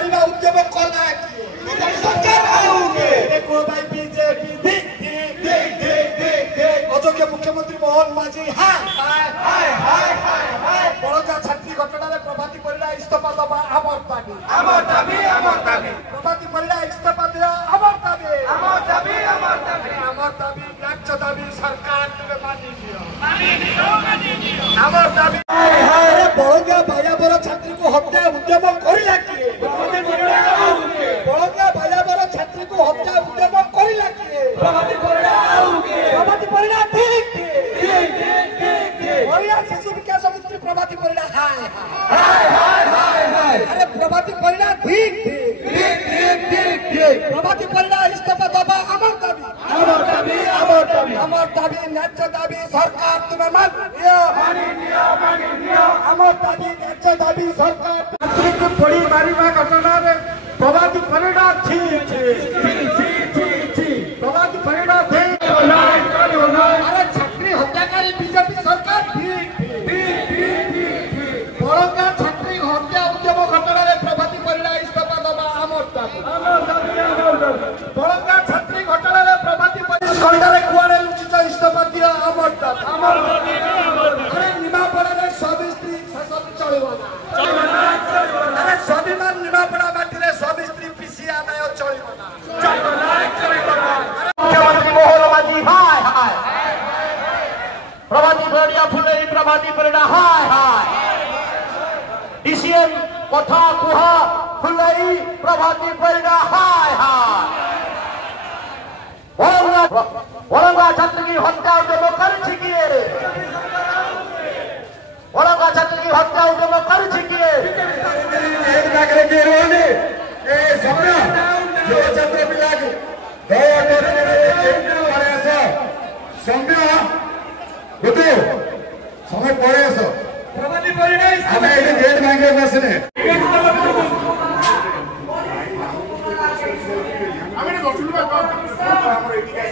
मारिबा उद्यम कला किए बीजेपी सरकार आउगे देखो भाई बीजेपी देख अयोग्य मुख्यमंत्री मोहन माझी हाय बड़का छात्री घटना प्रभाती परिडा इस्तीफा दबा आमर दाबी प्रभाती परिडा इस्तीफा दिया आमर दाबी न्याय्य दाबी सरकार तुमे मानि दियो आमर दाबी बड़का बायाबर छात्री को हत्या उद्यम करिला किए बड़का बायाबर छात्री को हत्या उद्यम करिला किए प्रभाती परिडा ठीक महिला शिशु विकास मंत्री प्रभाती परिडा हाय अरे प्रभाती परिडा ठीक प्रभाती परिडा इस्तीफा दबा आमर दाबी न्याय्य दाबी सरकार तुमे मानि दियो आमर दाबी न्याय्य दाबी सरकार छात्री पड़ी मारिबा घटना रे प्रभाती परिडा ठीक प्रभाती परिडा ठीक अरे छात्री हत्याकारी बीजेपी सरकार ठीक बड़का छात्री हत्या उद्यम घटना रे प्रभाती परिडा इस्तीफा दबा आमर दाबी बड़का छात्री घटना रे प्रभाती परिडा खंडारे कुआरे लुचिच इस्तीफा दिया आमर दाबी अरे निमापड़ा रे स्वामी स्त्री शासन चलिबो ना अरे स्वाभिमान निमापड़ा माटी रे स्वामी स्त्री पीसी आदाय चलिबो ना मुख्यमंत्री मोहन माझी हाय प्रभाती परिडा फुलेई प्रभाती परिडा हाय डीसीएम कथा कुहा फुलेई प्रभाती परिडा हाय वरंगा छात्र की हत्या उद्यम करिछि किए वरंगा छात्र की हत्या उद्यम करिछि किए एक नागरिक के रोने ए सौम्य जो छात्र पिलागी सौम्य बुद्धू समय पड़े आस प्रभाती परिडा आमे एठी गेट मांगे बसने आमे दर्शन बा हमर एठी